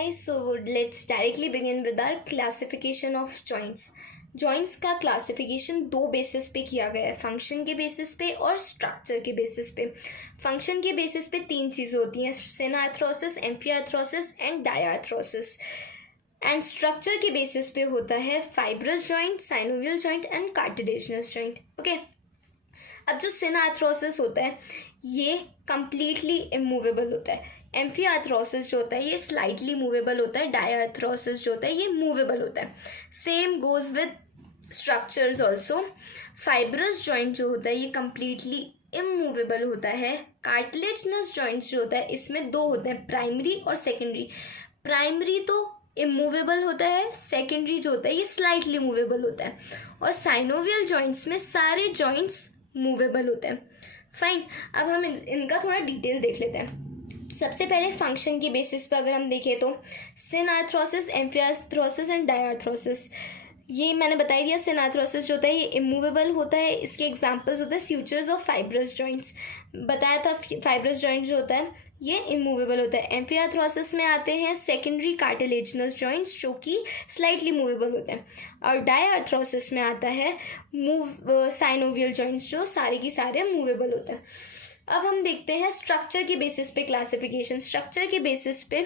Hi, so let's directly begin with our classification of joints. Joints का classification दो basis पे किया गया है, फंक्शन के बेसिस पे और स्ट्रक्चर के बेसिस पे। फंक्शन के बेसिस पे तीन चीज़ें होती हैं, सिनार्थ्रोसिस, एम्फियार्थ्रोसिस एंड डायआर्थ्रोसिस। एंड स्ट्रक्चर के बेसिस पे होता है fibrous joint, synovial joint and cartilaginous joint. Okay, अब जो सिनार्थ्रोसिस होता है ये कंप्लीटली इमूवेबल होता है। एम्फियार्थ्रोसिस जो होता है ये स्लाइटली मूवेबल होता है। डायआर्थ्रोसिस जो होता है ये मूवेबल होता है। Same goes with structures also. Fibrous joint जो होता है ये कंप्लीटली इमूवेबल होता है। कार्टिलेजिनस जॉइंट्स जो होता है इसमें दो होते हैं, प्राइमरी और सेकेंडरी। प्राइमरी तो इमूवेबल होता है, सेकेंडरी जो होता है ये स्लाइटली मूवेबल होता है। और साइनोवियल जॉइंट्स में सारे जॉइंट्स मूवेबल होते हैं। फाइन, अब हम इनका थोड़ा डिटेल देख लेते हैं। सबसे पहले फंक्शन की बेसिस पर अगर हम देखें तो सिनार्थ्रोसिस, एम्फियार्थ्रोसिस एंड डायआर्थ्रोसिस। ये मैंने बता दिया, सिनार्थ्रोसिस जो होता है ये इमूवेबल होता है। इसके एग्जांपल्स होते हैं स्यूचर्स और फाइब्रस जॉइंट्स। बताया था फाइब्रस जॉइंट जो होता है ये इमूवेबल होता है। एम्फियार्थ्रोसिस में आते हैं सेकेंडरी कार्टिलेजिनस जॉइंट्स जो कि स्लाइटली मूवेबल होते हैं। और डायआर्थ्रोसिस में आता है साइनोवियल जॉइंट्स जो सारे की सारे मूवेबल होते हैं। अब हम देखते हैं स्ट्रक्चर के बेसिस पे क्लासिफिकेशन। स्ट्रक्चर के बेसिस पे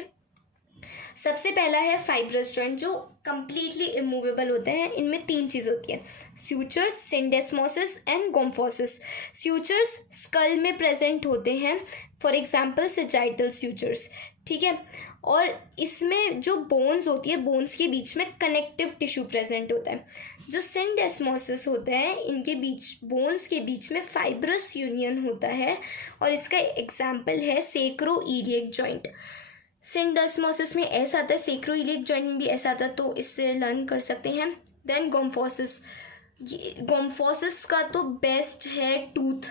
सबसे पहला है फाइब्रस जॉइंट जो कंप्लीटली इमूवेबल होते हैं। इनमें तीन चीज़ होती है, स्यूचर्स, सिंडेस्मोसिस एंड गोम्फोसिस। स्यूचर्स स्कल में प्रेजेंट होते हैं, फॉर एग्जांपल सेजाइटल स्यूचर्स, ठीक है। और इसमें जो बोन्स होती है, बोन्स के बीच में कनेक्टिव टिश्यू प्रेजेंट होता है। जो सिंडेस्मोसिस होते हैं इनके बीच, बोन्स के बीच में फाइब्रस यूनियन होता है और इसका एग्जाम्पल है सेक्रोइलियक जॉइंट। सिंडेस्मोसिस में ऐसा आता है, सेक्रोइलियक जॉइंट में भी ऐसा आता है, तो इससे लर्न कर सकते हैं। देन गोम्फोसिस। गोम्फोसिस का तो बेस्ट है टूथ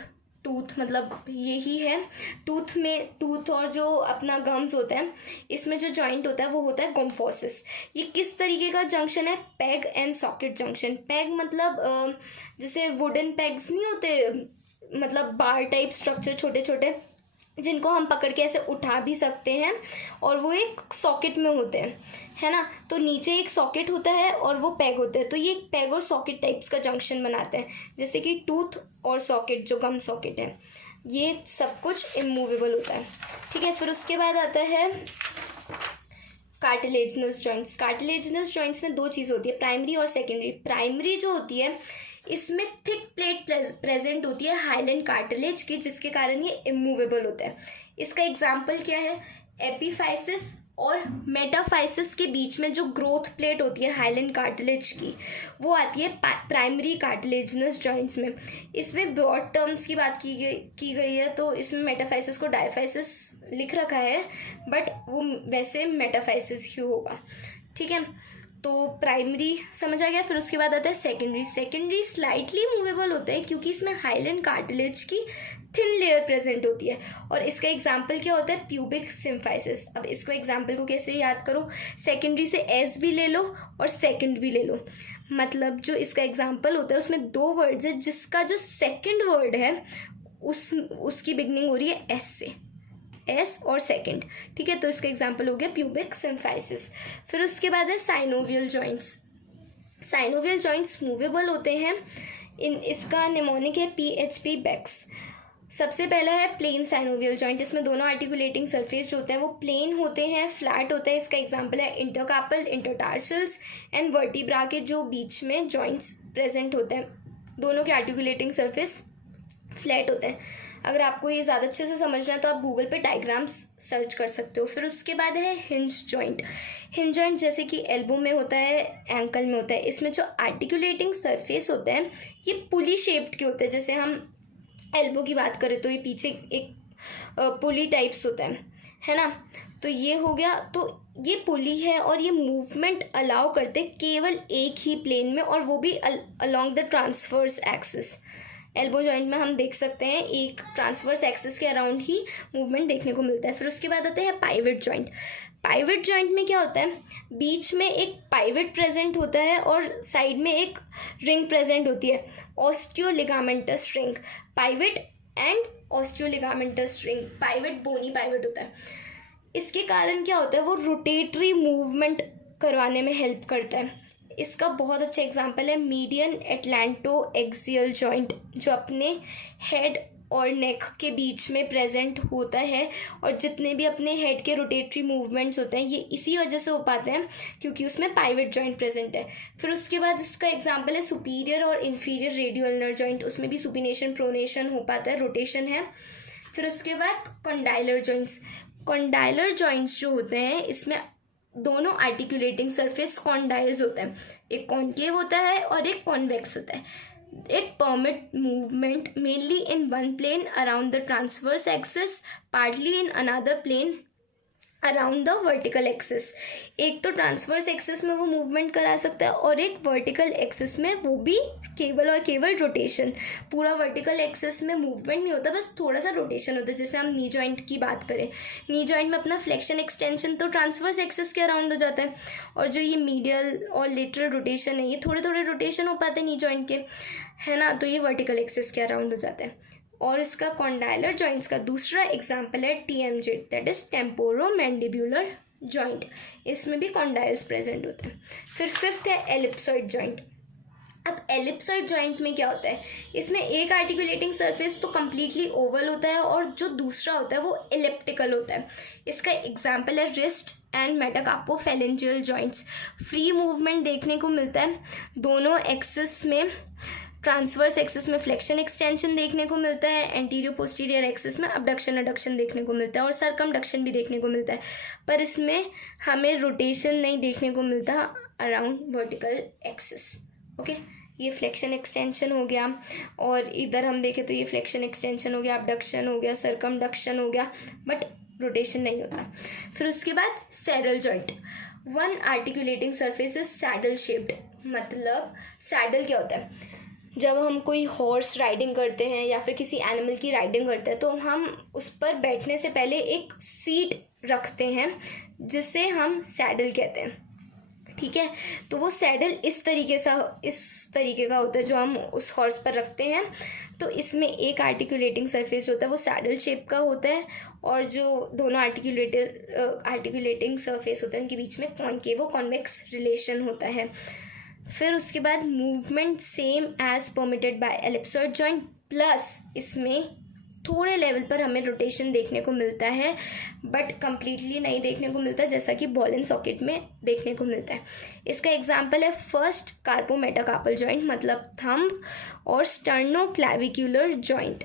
मतलब यही है। टूथ और जो अपना गम्स होता है इसमें जो जॉइंट होता है वो होता है गोम्फोसिस। ये किस तरीके का जंक्शन है? Peg and socket junction. Peg मतलब जैसे वुडन पैग्स नहीं होते, मतलब बार टाइप स्ट्रक्चर छोटे छोटे जिनको हम पकड़ के ऐसे उठा भी सकते हैं और वो एक सॉकेट में होते हैं, है ना। तो नीचे एक सॉकेट होता है और वो पैग होते हैं, तो ये एक पैग और सॉकेट टाइप्स का जंक्शन बनाते हैं, जैसे कि टूथ और सॉकेट जो गम सॉकेट है, ये सब कुछ इमूवेबल होता है, ठीक है। फिर उसके बाद आता है कार्टिलेजिनस जॉइंट्स। कार्टिलेजिनस जॉइंट्स में दो चीज़ होती है, प्राइमरी और सेकेंडरी। प्राइमरी जो होती है इसमें थिक प्लेट प्रेजेंट होती है हाइलैंड कार्टिलेज की, जिसके कारण ये इमूवेबल होता है। इसका एग्जाम्पल क्या है? एपीफाइसिस और मेटाफाइसिस के बीच में जो ग्रोथ प्लेट होती है हाइलैंड कार्टिलेज की, वो आती है प्राइमरी कार्टिलेजिनस जॉइंट्स में। इसमें ब्रॉड टर्म्स की बात की गई है, तो इसमें मेटाफाइसिस को डायफाइसिस लिख रखा है, बट वो वैसे मेटाफाइसिस ही होगा, ठीक है। तो प्राइमरी समझ आ गया। फिर उसके बाद आता है सेकेंडरी। सेकेंडरी स्लाइटली मूवेबल होता है क्योंकि इसमें हाइलैंड कार्टिलेज की थिन लेयर प्रेजेंट होती है। और इसका एग्जाम्पल क्या होता है? Pubic symphysis. अब इसको एग्जाम्पल को कैसे याद करो? सेकेंडरी से एस भी ले लो और सेकेंड भी ले लो। मतलब जो इसका एग्जाम्पल होता है उसमें दो वर्ड्स है, जिसका जो सेकेंड वर्ड है उसकी बिगनिंग हो रही है एस से, एस और सेकेंड, ठीक है। तो इसका एग्जाम्पल हो गया प्यूबिक सिम्फाइसिस। फिर उसके बाद है synovial joints. Synovial joints movable होते हैं। इसका निमोनिक है PHP बेक्स। सबसे पहला है प्लेन साइनोवियल जॉइंट। इसमें दोनों आर्टिकुलेटिंग सरफेस जो होते हैं वो प्लेन होते हैं, फ्लैट होता है। इसका एग्जाम्पल है इंटरकार्पल, इंटरटार्सल्स एंड वर्टिब्रा के जो बीच में जॉइंट्स प्रेजेंट होते हैं, दोनों के आर्टिकुलेटिंग सरफेस फ्लैट होते हैं। अगर आपको ये ज़्यादा अच्छे से समझना है तो आप गूगल पे डायग्राम्स सर्च कर सकते हो। फिर उसके बाद है हिंज जॉइंट। हिंज जॉइंट जैसे कि एल्बो में होता है, एंकल में होता है। इसमें जो आर्टिकुलेटिंग सरफेस होते हैं ये पुली शेप्ड के होते हैं। जैसे हम एल्बो की बात करें तो ये पीछे एक पुली टाइप्स होता है ना। तो ये हो गया, तो ये पुली है और ये मूवमेंट अलाउ करते केवल एक ही प्लेन में, और वो भी along the transverse axis. Elbow joint में हम देख सकते हैं एक ट्रांसवर्स एक्सिस के अराउंड ही मूवमेंट देखने को मिलता है। फिर उसके बाद आता है पाइवट जॉइंट। पाइवट जॉइंट में क्या होता है? बीच में एक पाइवट प्रेजेंट होता है और साइड में एक रिंग प्रेजेंट होती है, osteoligamentous ring. Pivot and osteoligamentous ring. Pivot bony pivot होता है। इसके कारण क्या होता है, वो रोटेटरी मूवमेंट करवाने में हेल्प करता है। इसका बहुत अच्छा एग्जांपल है मीडियन एटलांटो एक्सियल जॉइंट, जो अपने हेड और नेक के बीच में प्रेजेंट होता है, और जितने भी अपने हेड के रोटेटरी मूवमेंट्स होते हैं ये इसी वजह से हो पाते हैं क्योंकि उसमें पाइवट जॉइंट प्रेजेंट है। फिर उसके बाद इसका एग्जांपल है सुपीरियर और इन्फीरियर रेडियो अल्नर जॉइंट, उसमें भी सुपिनेशन प्रोनेशन हो पाता है, रोटेशन है। फिर उसके बाद कॉन्डाइलर जॉइंट्स। कॉन्डाइलर जॉइंट्स जो होते हैं इसमें दोनों आर्टिकुलेटिंग सरफेस कॉन्डाइल्स होते हैं, एक कॉन्केव होता है और एक कॉन्वेक्स होता है। It permit movement mainly in one plane around the transverse axis, partly in another plane around the vertical axis. एक तो ट्रांसवर्स एक्सिस में वो मूवमेंट करा सकता है और एक वर्टिकल एक्सिस में, वो भी केवल और केवल रोटेशन। पूरा वर्टिकल एक्सिस में मूवमेंट नहीं होता, बस थोड़ा सा रोटेशन होता है। जैसे हम नी जॉइंट की बात करें, नी जॉइंट में अपना फ्लेक्शन एक्सटेंशन तो ट्रांसवर्स एक्सिस के अराउंड हो जाता है, और जो ये मीडियल और लेटरल रोटेशन है ये थोड़े थोड़े रोटेशन हो पाते हैं नी जॉइंट के, है ना, तो ये वर्टिकल एक्सिस के अराउंड हो जाता है। और इसका कॉन्डाइलर जॉइंट्स का दूसरा एग्जाम्पल है TMJ, that is temporomandibular joint, इसमें भी कॉन्डाइल्स प्रेजेंट होते हैं। फिर फिफ्थ है एलिप्सॉइड जॉइंट। अब एलिप्सॉइड जॉइंट में क्या होता है, इसमें एक आर्टिकुलेटिंग सरफेस तो कम्प्लीटली ओवल होता है और जो दूसरा होता है वो एलिप्टिकल होता है। इसका एग्जाम्पल है wrist and metacarpophalangeal joints. Free movement देखने को मिलता है दोनों एक्सिस में, ट्रांसवर्स एक्सिस में फ्लेक्शन एक्सटेंशन देखने को मिलता है, एंटीरियर पोस्टीरियर एक्सिस में अबडक्शन एडक्शन देखने को मिलता है, और सरकमडक्शन भी देखने को मिलता है, पर इसमें हमें रोटेशन नहीं देखने को मिलता अराउंड वर्टिकल एक्सिस। ओके, ये फ्लेक्शन एक्सटेंशन हो गया, और इधर हम देखें तो ये फ्लेक्शन एक्सटेंशन हो गया, अबडक्शन हो गया, सरकमडक्शन हो गया, बट रोटेशन नहीं होता। फिर उसके बाद saddle joint. One articulating surface is saddle shaped. मतलब सैडल क्या होता है, जब हम कोई हॉर्स राइडिंग करते हैं या फिर किसी एनिमल की राइडिंग करते हैं तो हम उस पर बैठने से पहले एक सीट रखते हैं जिसे हम सैडल कहते हैं, ठीक है। तो वो सैडल इस तरीके का होता है जो हम उस हॉर्स पर रखते हैं। तो इसमें एक आर्टिकुलेटिंग सरफेस जो होता है वो सैडल शेप का होता है, और जो दोनों आर्टिकुलेटिंग सरफेस होते हैं उनके बीच में कॉनकेव कॉन्वेक्स रिलेशन होता है। फिर उसके बाद movement same as permitted by ellipsoid joint, plus इसमें थोड़े लेवल पर हमें रोटेशन देखने को मिलता है, बट कम्प्लीटली नहीं देखने को मिलता जैसा कि बॉल एंड सॉकेट में देखने को मिलता है। इसका एग्जांपल है फर्स्ट कार्पोमेटाकार्पल जॉइंट, मतलब थंब, और स्टर्नोक्लैविक्युलर जॉइंट।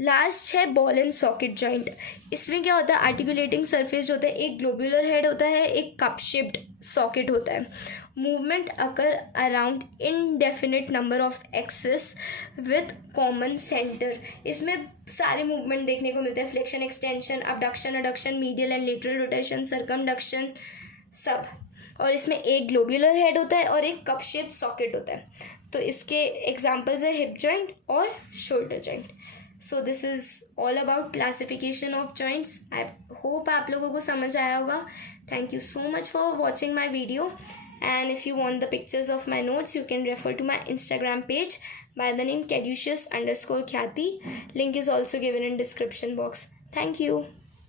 लास्ट है बॉल एंड सॉकेट जॉइंट। इसमें क्या होता है, आर्टिकुलेटिंग सरफेस जो होता है, एक ग्लोब्यूलर हेड होता है, एक कप शेप्ड सॉकेट होता है। Movement occur around indefinite number of axis with common centre. इसमें सारे मूवमेंट देखने को मिलते हैं, flexion extension, abduction adduction, medial and lateral rotation, circumduction, सब। और इसमें एक ग्लोब्यूलर हेड होता है और एक कप शेप्ड सॉकेट होता है। तो इसके एग्जाम्पल्स है हिप जॉइंट और shoulder joint. So this is all about classification of joints. I hope आप लोगों को समझ आया होगा। Thank you so much for watching my video, and if you want the pictures of my notes you can refer to my Instagram page by the name Caduceus_Khyati. Link is also given in description box. Thank you.